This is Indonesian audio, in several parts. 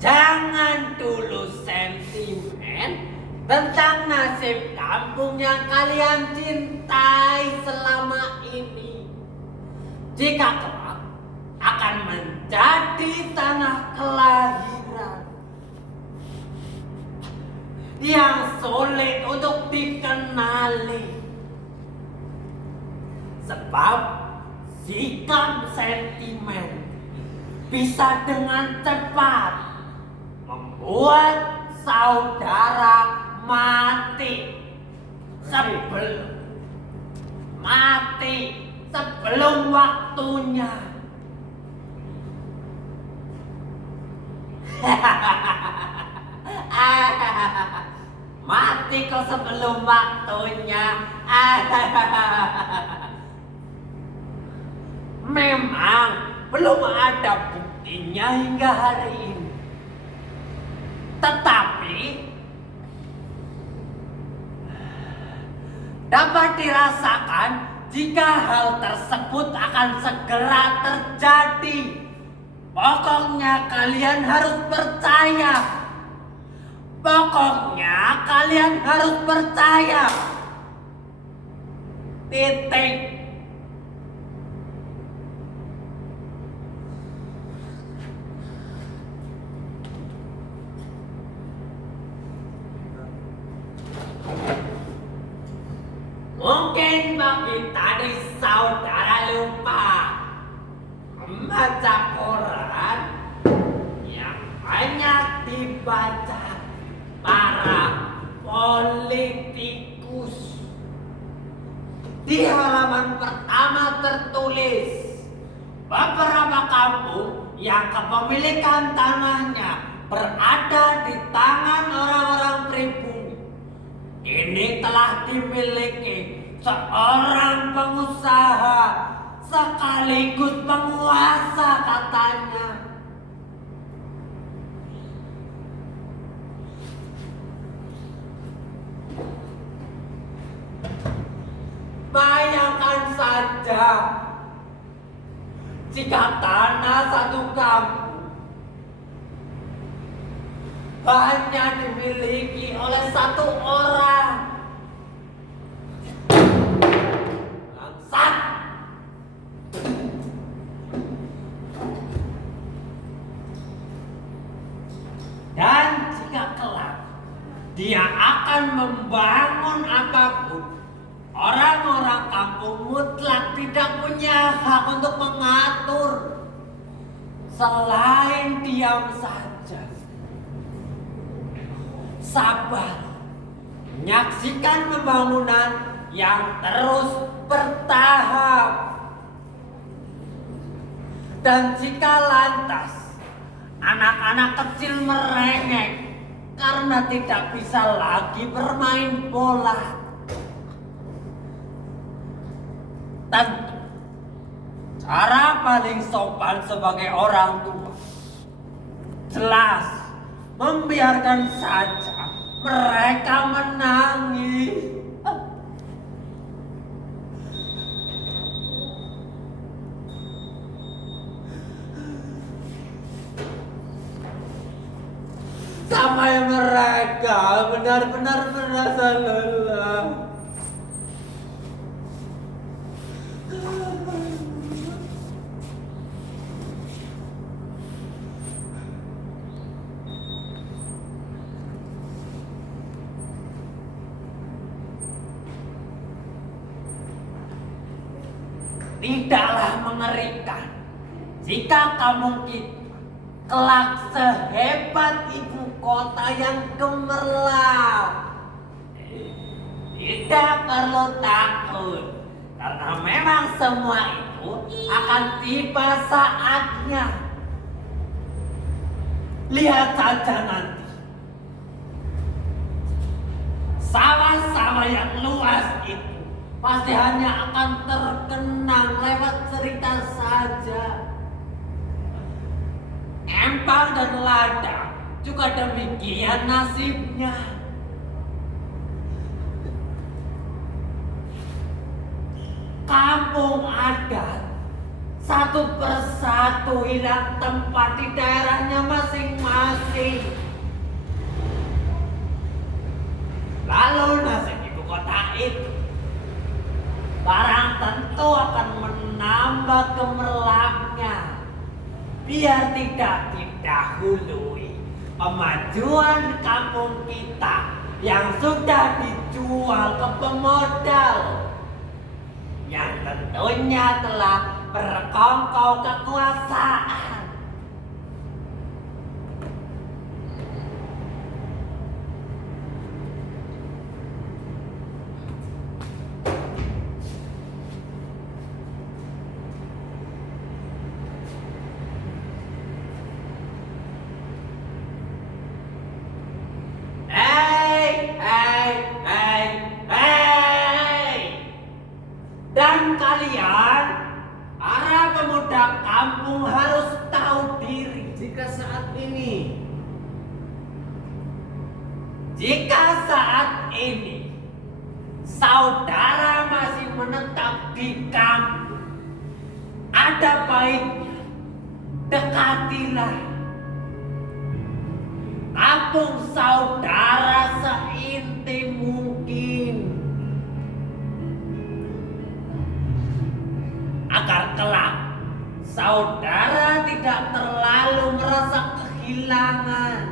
Jangan dulu sentimen tentang nasib kampung yang kalian cintai selama ini. Jika kelak akan menjadi tanah kelahiran yang sulit untuk dikenali. Sebab sikap sentimen bisa dengan cepat membuat saudara mati sebelum waktunya. Mati kok sebelum waktunya. Memang belum ada buktinya hingga hari ini. Tetapi dapat dirasakan jika hal tersebut akan segera terjadi. Pokoknya kalian harus percaya. Pokoknya kalian harus percaya. Titik. Mungkin bagi tadi saudara lupa membaca koran yang banyak dibaca para politikus. Di halaman pertama tertulis beberapa kampung yang kepemilikan tanahnya berada di tangan orang-orang pribumi ini telah dimiliki seorang pengusaha sekaligus penguasa, katanya. Bayangkan saja jika tanah satu kampung hanya dimiliki oleh satu orang. Bangsat. Dan jika kelak dia akan membangun apapun, orang-orang kampung mutlak tidak punya hak untuk mengatur selain diam saja. Sabar menyaksikan pembangunan yang terus bertahap. Dan jika lantas anak-anak kecil merengek karena tidak bisa lagi bermain bola, tentu cara paling sopan sebagai orang tua jelas membiarkan saja mereka menangis. Sampai mereka benar-benar merasa lelah. Tidaklah mengerikan jika kampung kita kelak sehebat ibu kota yang gemerlap. Tidak perlu takut, karena memang semua itu akan tiba saatnya. Lihat saja nanti, sawah-sawah yang luas itu pasti hanya akan terkenang lewat cerita saja. Empang dan ladang juga demikian nasibnya. Kampung adat satu persatu hilang tempat di daerahnya masing-masing. lagi. Lalu nasib ibu kota itu barang tentu akan menambah gemerlapnya, biar tidak didahului kemajuan kampung kita yang sudah dijual ke pemodal yang tentunya telah berkongkol kekuasaan. Dan kalian, para pemuda kampung harus tahu diri jika saat ini saudara masih menetap di kampung, ada baiknya dekatilah kampung saudara seintim mungkin, agar kelak saudara tidak terlalu merasa kehilangan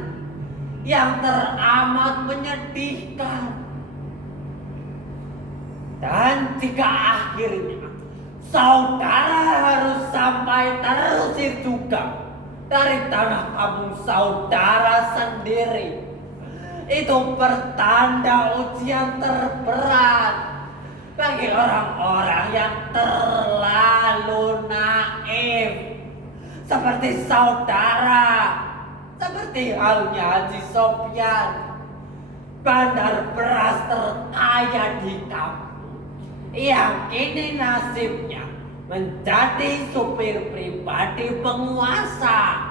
yang teramat menyedihkan. Dan jika akhirnya saudara harus sampai terusir juga dari tanah kampung saudara sendiri, itu pertanda ujian terberat bagi orang-orang yang terlalu naif seperti saudara, seperti halnya Haji Sopyan, bandar beras terkaya di kampung, yang kini nasibnya menjadi supir pribadi penguasa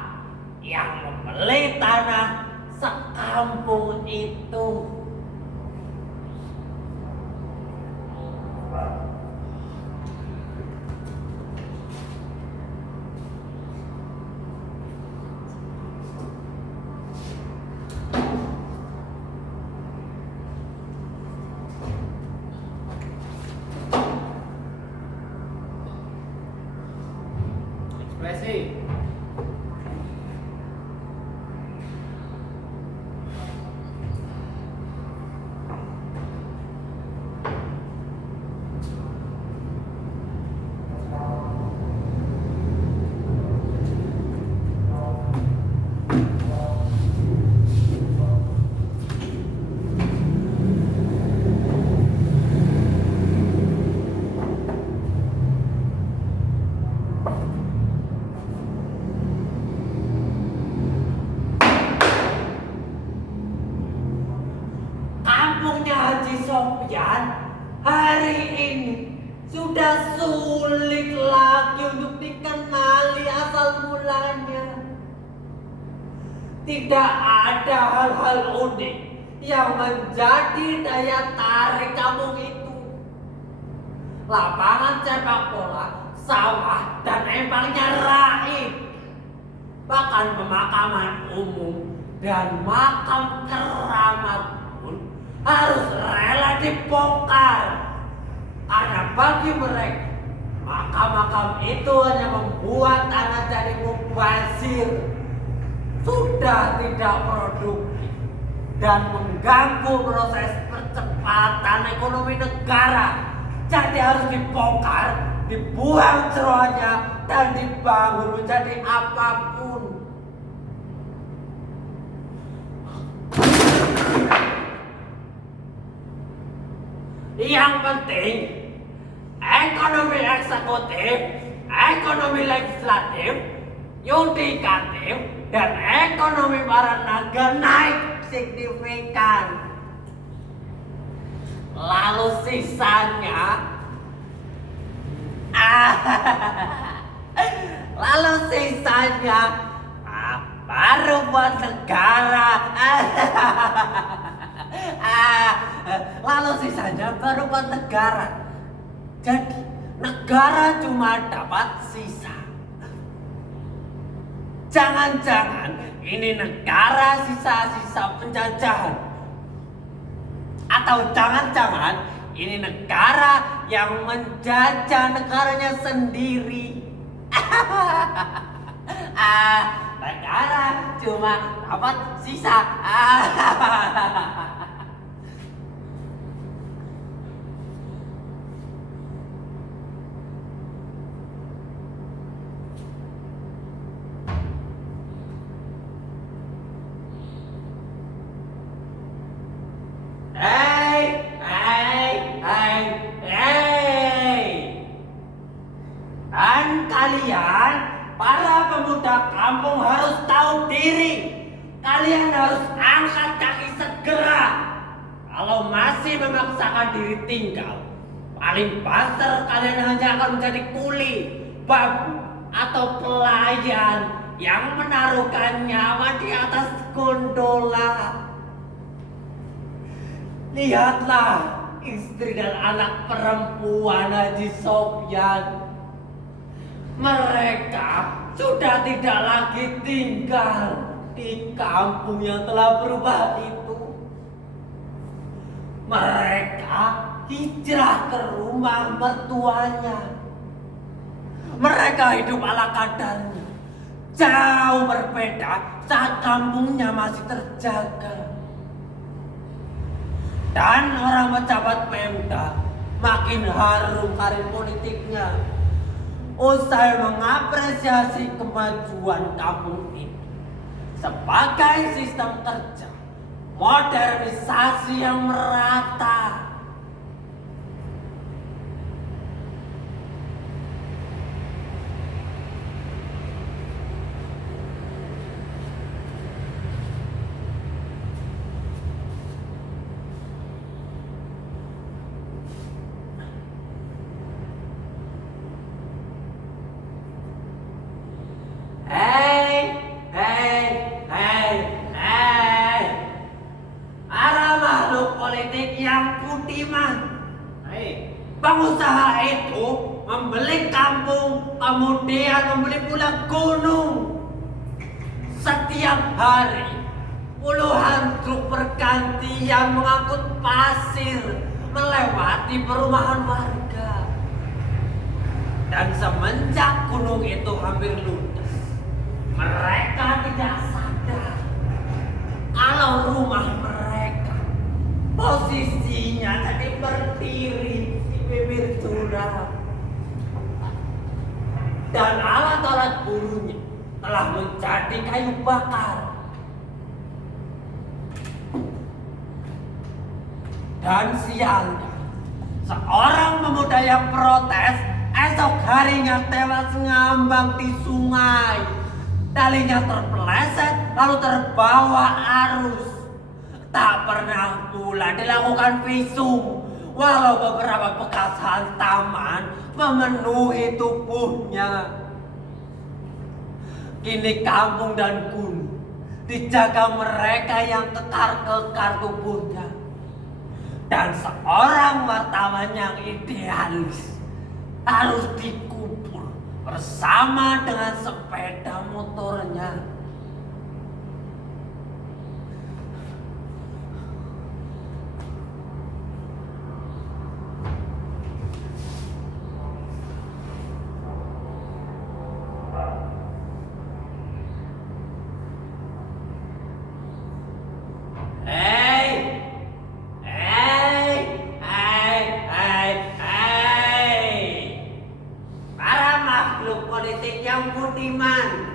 yang membeli tanah sekampung itu. Ekspresi. Kampungnya Haji Sopyan hari ini sudah sulit lagi untuk dikenali asal mulanya. Tidak ada hal-hal unik yang menjadi daya tarik kampung itu. Lapangan sepak bola, sawah, dan empangnya raib. Bahkan pemakaman umum dan makam keramat pun harus rela dibongkar, karena bagi mereka makam-makam itu hanya membuat tanah jadi mubazir, sudah tidak produktif dan mengganggu proses percepatan ekonomi negara. Jadi harus dibongkar, dibuang seruannya, dan dibangun menjadi apapun. Yang penting, ekonomi eksekutif, ekonomi legislatif, yudikatif, dan ekonomi para naga naik signifikan. Lalu sisanya, baru buat negara. Jadi negara cuma dapat sisa. Jangan-jangan ini negara sisa-sisa penjajahan. Atau jangan-jangan ini negara yang menjajah negaranya sendiri. Negara cuma dapat sisa. Dan kalian, para pemuda kampung harus tahu diri. Kalian harus angkat kaki segera. Kalau masih memaksakan diri tinggal, paling banter kalian hanya akan menjadi kuli, babu, atau pelayan yang menaruhkan nyawa di atas gondola. Lihatlah istri dan anak perempuan Haji Sopyan. Mereka sudah tidak lagi tinggal di kampung yang telah berubah itu. Mereka hijrah ke rumah mertuanya. Mereka hidup ala kadarnya, jauh berbeda saat kampungnya masih terjaga. Dan orang pejabat Pemda makin harum karir politiknya. Usai mengapresiasi kemajuan kampung ini sebagai sistem kerja modernisasi yang merata. Para makhluk politik yang budiman. Pengusaha itu membeli kampung, kemudian membeli pula gunung. Setiap hari puluhan truk bergantian mengangkut pasir melewati perumahan warga. Dan semenjak gunung itu hampir ludes, mereka tidak sadar kalau rumah mereka posisinya tadi berdiri di bibir jurang. Dan alat-alat burunya telah menjadi kayu bakar. Dan sialnya, seorang pemuda yang protes esok harinya tewas ngambang di sungai. Talinya terpeleset lalu terbawa arus. Tak pernah pula dilakukan visum, walau beberapa bekas hantaman memenuhi tubuhnya. Kini kampung dan gunung dijaga mereka yang kekar-kekar tubuhnya. Dan seorang wartawan yang idealis harus dikubur bersama dengan sepeda motornya. Politik yang budiman.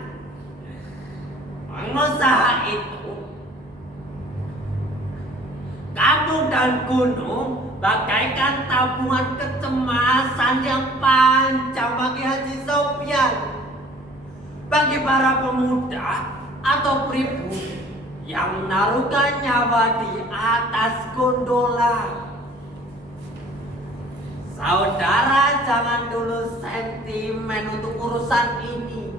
Pengusaha itu, kampung dan gunung bagaikan tabungan kecemasan yang panjang bagi Haji Sopyan. Bagi para pemuda atau pribumi yang menaruhkan nyawa di atas gondola. Saudara jangan dulu sentimen untuk urusan ini.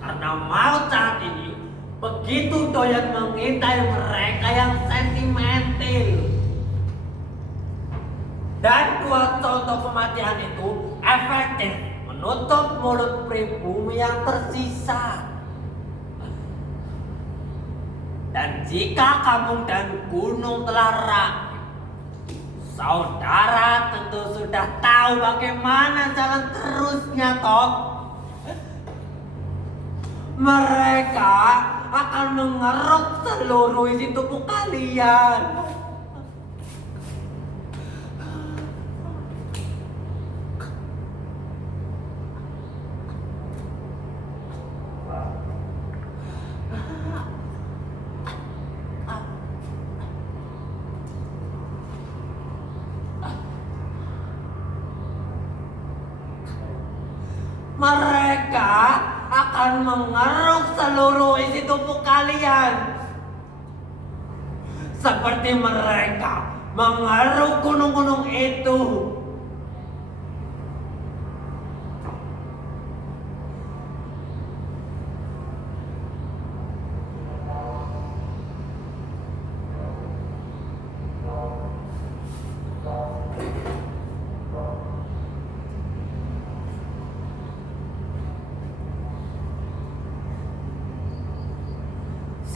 Karena maut saat ini begitu doyan mengintai mereka yang sentimental. Dan dua contoh kematian itu efektif menutup mulut pribumi yang tersisa. Dan jika kampung dan gunung telah rapi, saudara tentu sudah tahu bagaimana jalan terusnya, toh. Mereka akan mengeruk seluruh isi tubuh kalian. Mereka akan mengeruk seluruh isi tubuh kalian. Seperti mereka mengeruk gunung-gunung itu.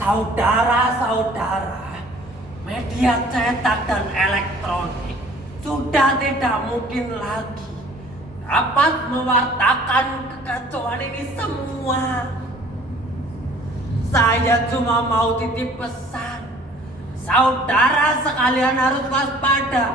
Saudara-saudara, media cetak dan elektronik sudah tidak mungkin lagi dapat mewartakan kekacauan ini semua. Saya cuma mau titip pesan, saudara sekalian harus waspada.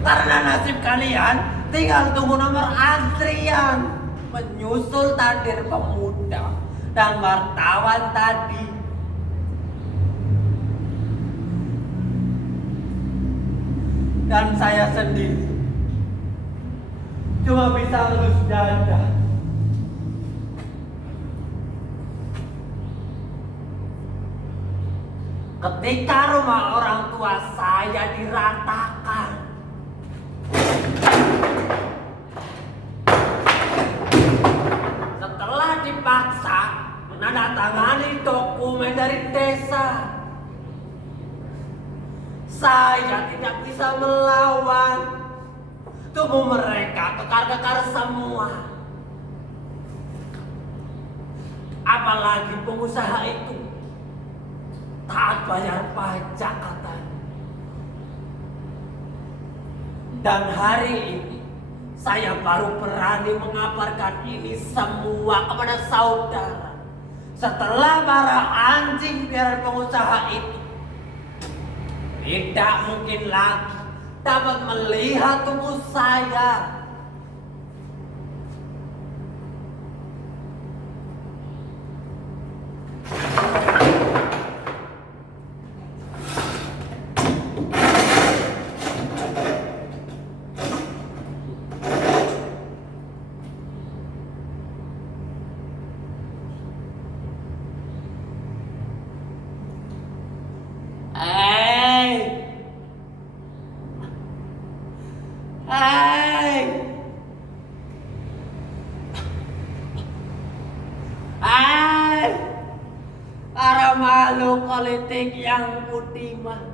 Karena nasib kalian tinggal tunggu nomor antrian menyusul takdir pemuda dan wartawan tadi. Dan saya sendiri cuma bisa lulus dada. Ketika rumah orang tua saya diratakan, dipaksa menandatangani dokumen dari desa. Saya tidak bisa melawan. Tubuh mereka kekar-kekar semua. Apalagi pengusaha itu taat bayar pajak katanya. Dan hari ini saya baru berani mengabarkan ini semua kepada saudara. Setelah para anjing piaraan pengusaha itu tidak mungkin lagi dapat melihat tubuh saya. Para makhluk politik yang budiman,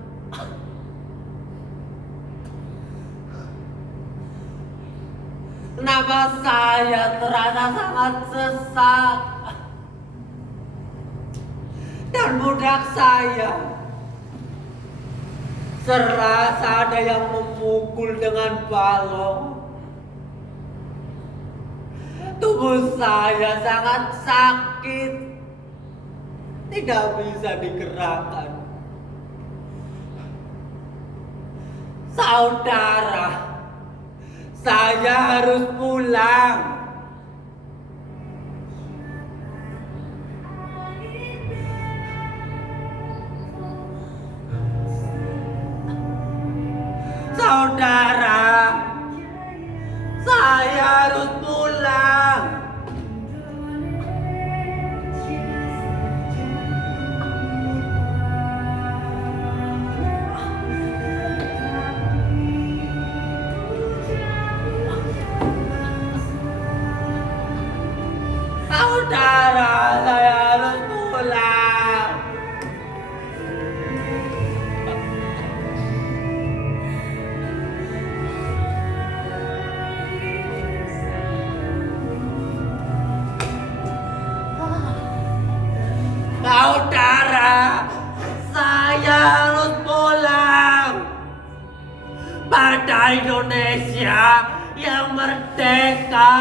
kenapa saya terasa sangat sesak dan budak saya serasa ada yang memukul dengan balok. Tubuh saya sangat sakit, tidak bisa digerakkan. Saudara, saya harus pulang. Saudara, saya harus pulang. Saudara, saya harus pulang. Saudara, saya harus pulang pada Indonesia yang merdeka.